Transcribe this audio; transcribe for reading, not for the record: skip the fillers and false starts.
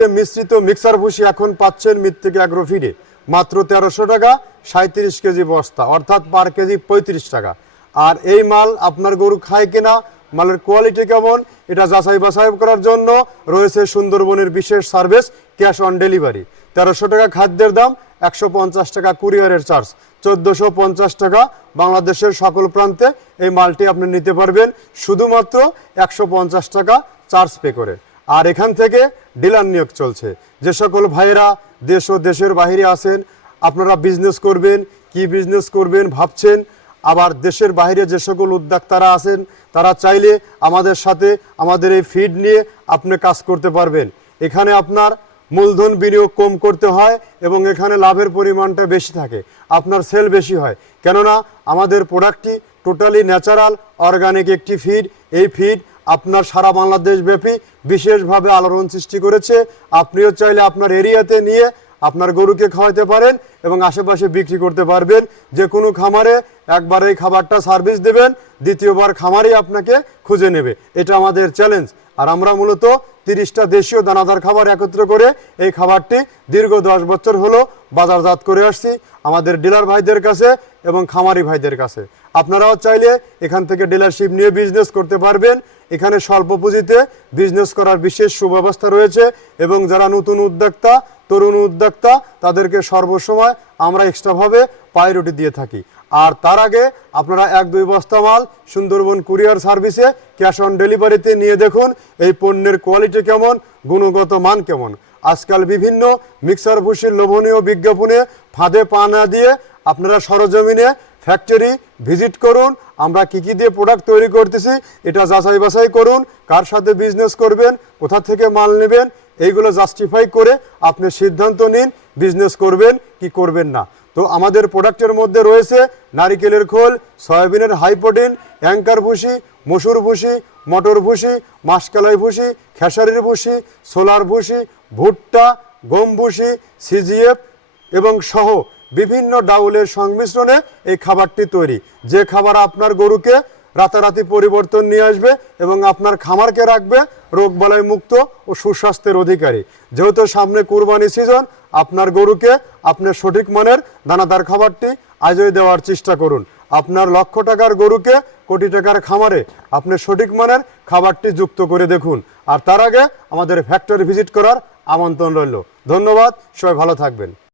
মিশ্রিত মিক্সার ভুসি এখন পাচ্ছেন মৃত্তিকা অ্যাগ্রো ফিডে মাত্র 1300 টাকা 37 কেজি বস্তা, অর্থাৎ পার কেজি 35 টাকা। আর এই মাল আপনার গরু খায় কিনা, মালের কোয়ালিটি কেমন, এটা যাচাই বাছাই করার জন্য রয়েছে সুন্দরবনের বিশেষ সার্ভিস ক্যাশ অন ডেলিভারি। 1300 টাকা খাদ্যের দাম, 150 টাকা কুরিয়ারের চার্জ, 1450 টাকা বাংলাদেশের সকল প্রান্তে এই মালটি আপনি নিতে পারবেন শুধুমাত্র 150 টাকা চার্জ পে করে। আর এখান থেকে ডিলার নিয়োগ চলছে। যে সকল ভাইয়েরা দেশ ও দেশের বাইরে আছেন, আপনারা বিজনেস করবেন, কি বিজনেস করবেন ভাবছেন, আবার দেশের বাইরে যে সকল উদ্যোক্তারা আছেন তারা চাইলে আমাদের সাথে আমাদের এই ফিড নিয়ে আপনি কাজ করতে পারবেন। এখানে আপনার মূলধন বিনিয়োগ কম করতে হয় এবং এখানে লাভের পরিমাণটা বেশি থাকে, আপনার সেল বেশি হয়, কেননা আমাদের প্রোডাক্টটি টোটালি ন্যাচারাল অর্গানিক একটি ফিড। এই ফিড আপনার সারা বাংলাদেশ ব্যাপী বিশেষভাবে আলোড়ন সৃষ্টি করেছে। আপনিও চাইলে আপনার এরিয়াতে নিয়ে আপনার গরুকে খাওয়াতে পারেন এবং আশেপাশে বিক্রি করতে পারবেন। যে কোনো খামারে একবার এই খাবারটা সার্ভিস দেবেন, দ্বিতীয়বার খামারই আপনাকে খুঁজে নেবে, এটা আমাদের চ্যালেঞ্জ। আর আমরা মূলত 30টা দেশীয় দানাদার খাবার একত্র করে এই খাবারটি দীর্ঘ 10 বছর হলো বাজারজাত করে আসছি আমাদের ডিলার ভাইদের কাছে এবং খামারি ভাইদের কাছে। আপনারাও চাইলে এখান থেকে ডিলারশিপ নিয়ে বিজনেস করতে পারবেন। এখানে স্বল্প পুঁজিতে বিজনেস করার বিশেষ সুব্যবস্থা রয়েছে এবং যারা নতুন উদ্যোক্তা, তরুণ উদ্যোক্তা, তাদেরকে সর্বসময় আমরা এক্সট্রাভাবে প্রায়োরিটি দিয়ে থাকি। আর তার আগে আপনারা 1-2 বস্তা মাল সুন্দরবন কুরিয়ার সার্ভিসে ক্যাশ অন ডেলিভারিতে নিয়ে দেখুন এই পণ্যের কোয়ালিটি কেমন, গুণগত মান কেমন। আজকাল বিভিন্ন মিক্সার ভুসির লোভনীয় বিজ্ঞাপনে ফাঁদে পা না দিয়ে আপনারা সরজমিনে ফ্যাক্টরি ভিজিট করুন, আমরা কি কি দিয়ে প্রোডাক্ট তৈরি করতেছি এটা যাচাই বাছাই করুন। কার সাথে বিজনেস করবেন, কোথা থেকে মাল নেবেন, এইগুলো জাস্টিফাই করে আপনি সিদ্ধান্ত নিন বিজনেস করবেন কি করবেন না। তো আমাদের প্রোডাক্টের মধ্যে রয়েছে নারিকেলের খোল, সয়াবিনের হাই প্রোটিন, অ্যাঙ্কার ভুসি, মসুর ভুসি, মটর ভুসি, মাসকালাই ভুসি, খেসারির ভুসি, সোলার ভুসি, ভুট্টা, গম ভুসি, সিজিএফ এবং সহ বিভিন্ন ডাউলের সংমিশ্রণে এই খাবারটি তৈরি। যে খাবার আপনার গরুকে রাতারাতি পরিবর্তন নিয়ে আসবে এবং আপনার খামারকে রাখবে রোগবালাই মুক্ত ও সুস্বাস্থ্যের অধিকারী। যেহেতু সামনে কুরবানি সিজন, আপনার গরুকে আপনার সঠিক মানের দানাদার খাবারটি আজই দেওয়ার চেষ্টা করুন। আপনার লক্ষ টাকার গরুকে কোটি টাকার খামারে আপনি সঠিক মানের খাবারটি যুক্ত করে দেখুন। আর তার আগে আমাদের ফ্যাক্টরি ভিজিট করার আমন্ত্রণ রইল। ধন্যবাদ, সবাই ভালো থাকবেন।